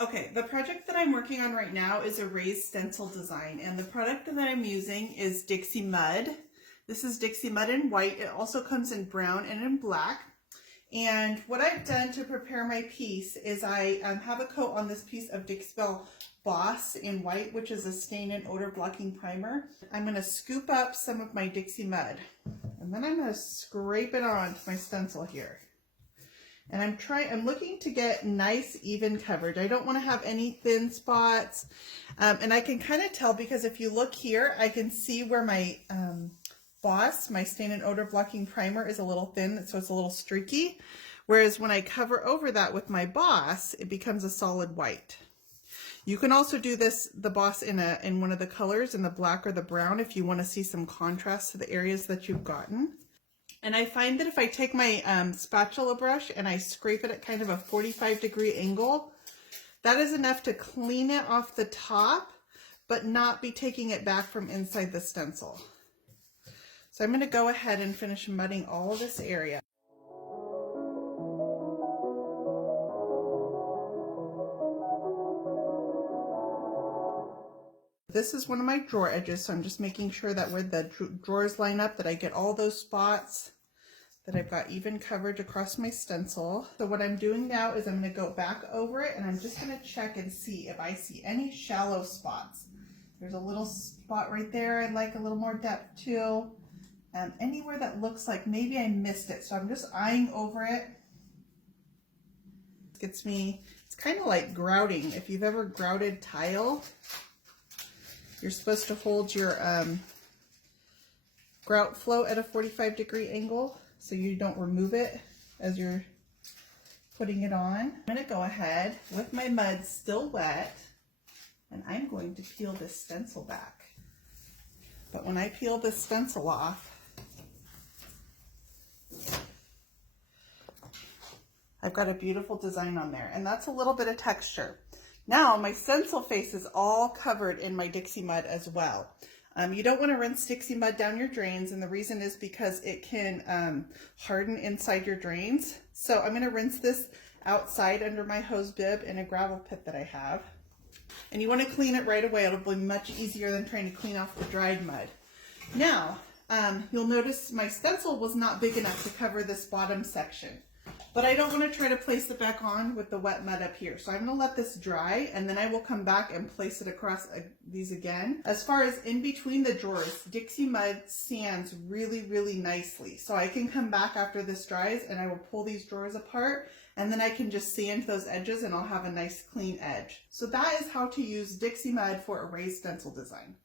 Okay, the project that I'm working on right now is a raised stencil design, and the product that I'm using is Dixie Mud. This is Dixie Mud in white. It also comes in brown and in black. And what I've done to prepare my piece is I have a coat on this piece of Dixie Belle Boss in white, which is a stain and odor blocking primer. I'm going to scoop up some of my Dixie Mud, and then I'm going to scrape it onto my stencil here. And I'm looking to get nice even coverage. I don't want to have any thin spots. And I can kind of tell because if you look here, I can see where my Boss, my stain and odor blocking primer, is a little thin, so it's a little streaky. Whereas when I cover over that with my Boss, it becomes a solid white. You can also do the Boss in one of the colors, in the black or the brown, if you want to see some contrast to the areas that you've gotten. And I find that if I take my spatula brush and I scrape it at kind of a 45-degree angle, that is enough to clean it off the top, but not be taking it back from inside the stencil. So I'm going to go ahead and finish mudding all of this area. This is one of my drawer edges, so I'm just making sure that where the drawers line up, that I get all those spots, that I've got even coverage across my stencil. So what I'm doing now is I'm going to go back over it, and I'm just going to check and see if I see any shallow spots. There's a little spot right there I'd like a little more depth to. Anywhere that looks like maybe I missed it, so I'm just eyeing over it. It gets me, it's kind of like grouting. If you've ever grouted tile, you're supposed to hold your grout flow at a 45-degree angle so you don't remove it as you're putting it on. I'm going to go ahead with my mud still wet, and I'm going to peel this stencil back. But when I peel this stencil off, I've got a beautiful design on there, and that's a little bit of texture. Now my stencil face is all covered in my Dixie Mud as well. You don't want to rinse Dixie Mud down your drains, and the reason is because it can harden inside your drains. So I'm going to rinse this outside under my hose bib in a gravel pit that I have. And you want to clean it right away. It'll be much easier than trying to clean off the dried mud. Now, you'll notice my stencil was not big enough to cover this bottom section. But I don't want to try to place it back on with the wet mud up here. So I'm going to let this dry, and then I will come back and place it across these again. As far as in between the drawers, Dixie Mud sands really, really nicely. So I can come back after this dries, and I will pull these drawers apart, and then I can just sand those edges, and I'll have a nice clean edge. So that is how to use Dixie Mud for a raised stencil design.